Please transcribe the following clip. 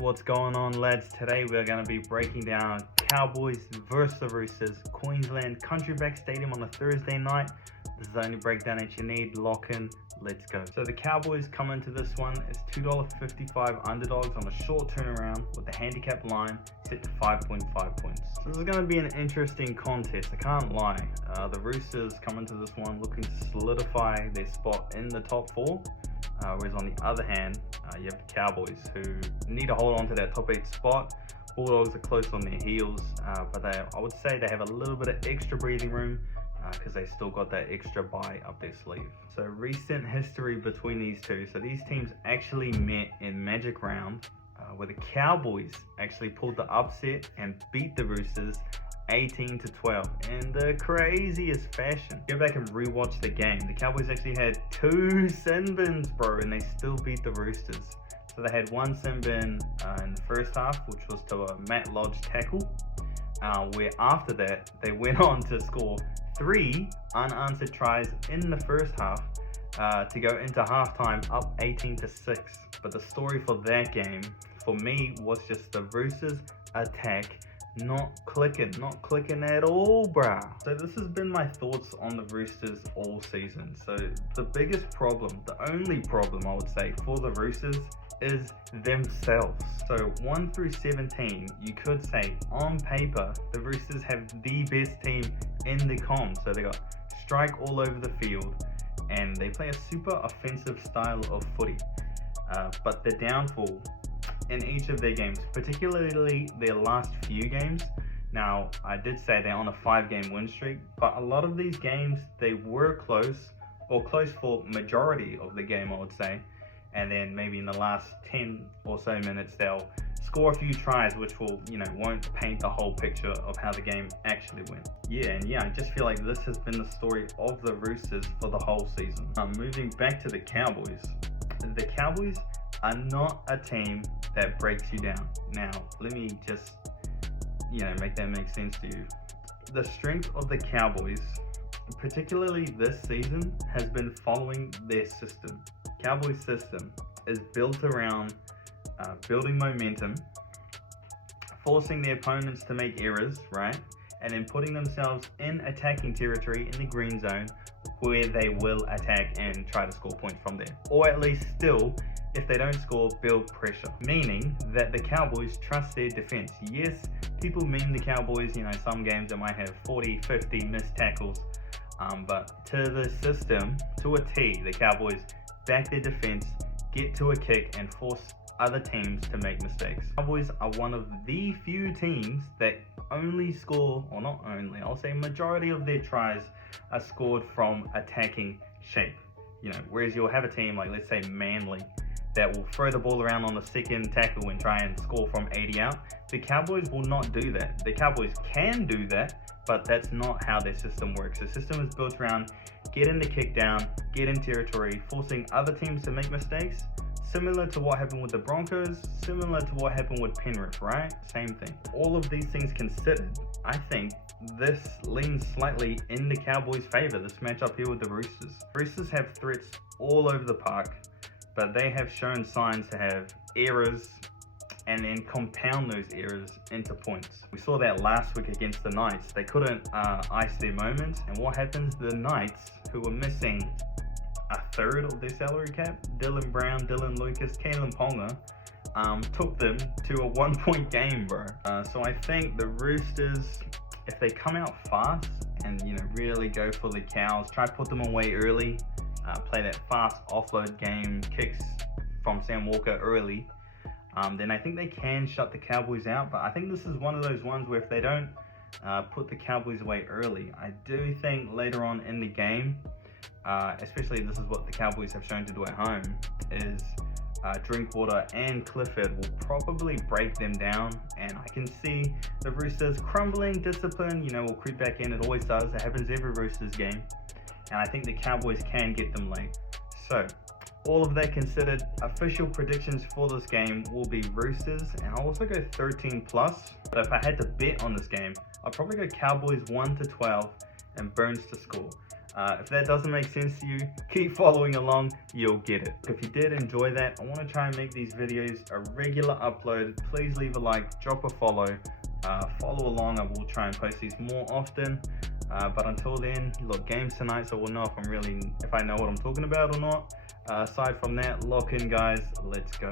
What's going on, lads? Today we're going to be breaking down Cowboys versus the Roosters, Queensland Country Back Stadium on a Thursday night. This is the only breakdown that you need. Lock in, let's go. So the Cowboys come into this one as $2.55 underdogs on a short turnaround with the handicap line set to 5.5 points. So this is going to be an interesting contest, I can't lie. The Roosters come into this one looking to solidify their spot in the top four. Whereas on the other hand, you have the Cowboys who need to hold on to that top 8 spot. Bulldogs are close on their heels, but I would say they have a little bit of extra breathing room because they still got that extra bye up their sleeve. So recent history between these two. So these teams actually met in Magic Round where the Cowboys actually pulled the upset and beat the Roosters 18-12 in the craziest fashion. Go back and rewatch the game. The Cowboys actually had 2 sin bins, bro, and they still beat the Roosters. So they had 1 sin bin in the first half, which was to a Matt Lodge tackle, where after that they went on to score 3 unanswered tries in the first half to go into halftime up 18-6. But the story for that game for me was just the Roosters attack not clicking at all, bruh. So this has been my thoughts on the Roosters all season. So the biggest problem, the only problem I would say for the Roosters is themselves. So 1 through 17, you could say on paper the Roosters have the best team in the comp. So they got strike all over the field and they play a super offensive style of footy. But the downfall in each of their games, particularly their last few games. Now, I did say they're on a 5-game win streak, but a lot of these games, they were close, or close for majority of the game, I would say. And then maybe in the last 10 or so minutes, they'll score a few tries, which will, won't paint the whole picture of how the game actually went. I just feel like this has been the story of the Roosters for the whole season. Moving back to the Cowboys are not a team that breaks you down. Now, let me just, make that make sense to you. The strength of the Cowboys, particularly this season, has been following their system. Cowboys system is built around building momentum, forcing the opponents to make errors, right? And then putting themselves in attacking territory in the green zone where they will attack and try to score points from there. Or at least still, if they don't score, build pressure. Meaning that the Cowboys trust their defense. Yes, people meme the Cowboys, some games they might have 40, 50 missed tackles. But to the system, to a T, the Cowboys back their defense, get to a kick and force other teams to make mistakes. Cowboys are one of the few teams that only score, or not only, I'll say majority of their tries are scored from attacking shape. Whereas you'll have a team like, let's say, Manly, that will throw the ball around on the second tackle and try and score from 80 out. The Cowboys will not do that. The Cowboys can do that, but that's not how their system works. The system is built around getting the kick down, get in territory, forcing other teams to make mistakes, similar to what happened with the Broncos, similar to what happened with Penrith, right? Same thing. All of these things considered, I think this leans slightly in the Cowboys' favor, this matchup here with the Roosters. Roosters have threats all over the park, but they have shown signs to have errors and then compound those errors into points. We saw that last week against the Knights. They couldn't ice their moments, and what happens? The Knights, who were missing a third of their salary cap, Dylan Brown, Dylan Lucas, Kalen Ponga, took them to a 1-point game, bro. So I think the Roosters, if they come out fast and really go for the Cows, try to put them away early, play that fast offload game, kicks from Sam Walker early, then I think they can shut the Cowboys out. But I think this is one of those ones where if they don't put the Cowboys away early, I do think later on in the game, especially this is what the Cowboys have shown to do at home, is Drinkwater and Clifford will probably break them down, and I can see the Roosters crumbling. Discipline, will creep back in. It always does. It happens every Roosters game. And I think the Cowboys can get them late. So, all of that considered, official predictions for this game will be Roosters, and I'll also go 13+. But if I had to bet on this game, I'd probably go Cowboys 1-12 and Burns to score. If that doesn't make sense to you, keep following along, you'll get it. If you did enjoy that, I want to try and make these videos a regular upload. Please leave a like, drop a follow, follow along. I will try and post these more often. But until then, look, games tonight, so we'll know if I know what I'm talking about or not. Aside from that, lock in, guys. Let's go.